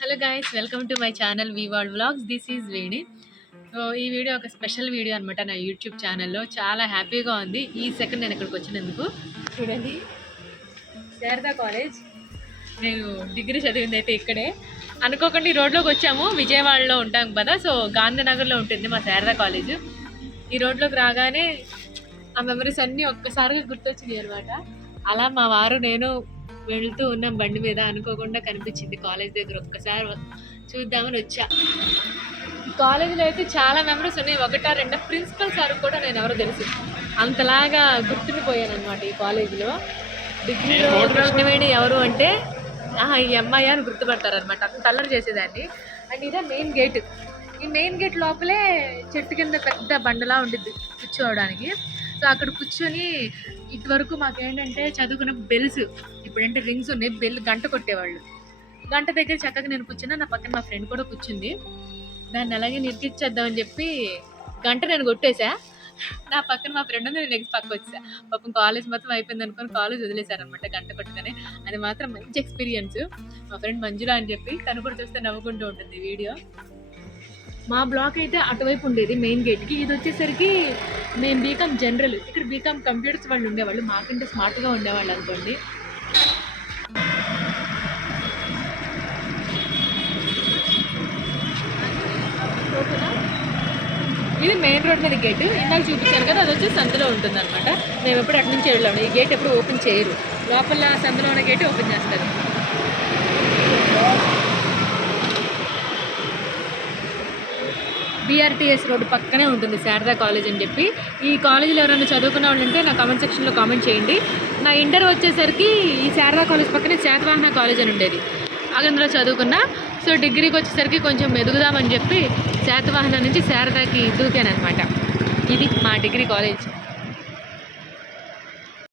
Hello guys welcome to my channel V world vlogs this is Veni so ఈ video ఒక special video అనమాట నా YouTube ఛానల్లో చాలా హ్యాపీగా ఉంది. ఈ సెకండ్ నేను ఇక్కడికి వచ్చినందుకు. చూడండి. శారదా కాలేజ్ నేను డిగ్రీ చదివింది అయితే ఇక్కడే. అనుకోకుండా ఈ రోడ్లోకి వచ్చాము. విజయవాడలో ఉంటాం కదా సో గాంధీనగర్లో ఉంటుంది మా శారదా కాలేజ్ ఈ రోడ్లోకి రాగానే ఆ మెమరీస్ అన్నీ ఒక్కసారిగా గుర్తొచ్చినాయి అనమాట అలా మా వారు నేను వెళ్తూ ఉన్నాం బండి మీద అనుకోకుండా కనిపించింది కాలేజ్ దగ్గర ఒక్కసారి చూద్దామని వచ్చా. కాలేజీలో అయితే చాలా మెమరీస్ ఉన్నాయి. ఒకటా రెండా ప్రిన్సిపల్ సార్ కూడా నేను ఎవరో తెలుసు. అంతలాగా గుర్తుండిపోయాను అనమాట ఈ కాలేజీలో. డిగ్రీలో కృష్ణవేణి ఎవరు అంటే ఈ అమ్మాయి అని గుర్తుపడతారనమాట అంత అల్లరి చేసేదాన్ని. అండ్ ఇదే మెయిన్ గేట్ ఈ మెయిన్ గేట్ లోపలే చెట్టు కింద పెద్ద బండలా ఉండిద్ది కూర్చోవడానికి. సో అక్కడ కూర్చొని ఇదివరకు మాకేంటంటే చదువుకున్న బెల్స్ ఇప్పుడంటే రింగ్స్ ఉన్నాయి బెల్ గంట కొట్టేవాళ్ళు. గంట దగ్గర చక్కగా నేను కూర్చున్నా నా పక్కన మా ఫ్రెండ్ కూడా కూర్చుంది. దాన్ని అలాగే నిర్కిచ్చేద్దామని చెప్పి గంట నేను కొట్టేశా. నా పక్కన మా ఫ్రెండ్ ఉంది నేను నెక్స్ట్ పక్క వచ్చా పాపం కాలేజ్ మొత్తం అయిపోయింది అనుకుని కాలేజ్ వదిలేశారనమాట గంట కొట్టుకొని అది మాత్రం మంచి ఎక్స్పీరియన్స్. మా ఫ్రెండ్ మంజుల అని చెప్పి తను కూడా చూస్తే నవ్వుకుంటూ ఉంటుంది వీడియో. మా బ్లాక్ అయితే అటువైపు ఉండేది మెయిన్ గేట్కి ఇది వచ్చేసరికి మేము బీకామ్ జనరల్ ఇక్కడ బీకామ్ కంప్యూటర్స్ వాళ్ళు ఉండేవాళ్ళు. మాకంటే స్మార్ట్గా ఉండేవాళ్ళు అనుకోండి. ఇది మెయిన్ రోడ్ మీద గేట్ ఇందాక చూపించాను కదా అది వచ్చి సందులో ఉంటుంది అనమాట మేము ఎప్పుడు అటు నుంచి వెళ్ళాము ఈ గేట్ ఎప్పుడు ఓపెన్ చేయరు. లోపల సందులో ఉన్న గేట్ ఓపెన్ చేస్తారు. బీఆర్టీఎస్ రోడ్డు పక్కనే ఉంటుంది శారదా కాలేజ్ అని చెప్పి. ఈ కాలేజీలో ఎవరైనా చదువుకున్న వాళ్ళు ఉంటే నా కామెంట్ సెక్షన్లో కామెంట్ చేయండి. నా ఇంటర్ వచ్చేసరికి ఈ శారదా కాలేజ్ పక్కనే శాతవాహన కాలేజ్ అని ఉండేది. అందులో చదువుకున్నా. సో డిగ్రీకి వచ్చేసరికి కొంచెం ఎదుగుదామని చెప్పి శాతవాహన నుంచి శారదాకి దూకాను అనమాట ఇది మా డిగ్రీ కాలేజ్.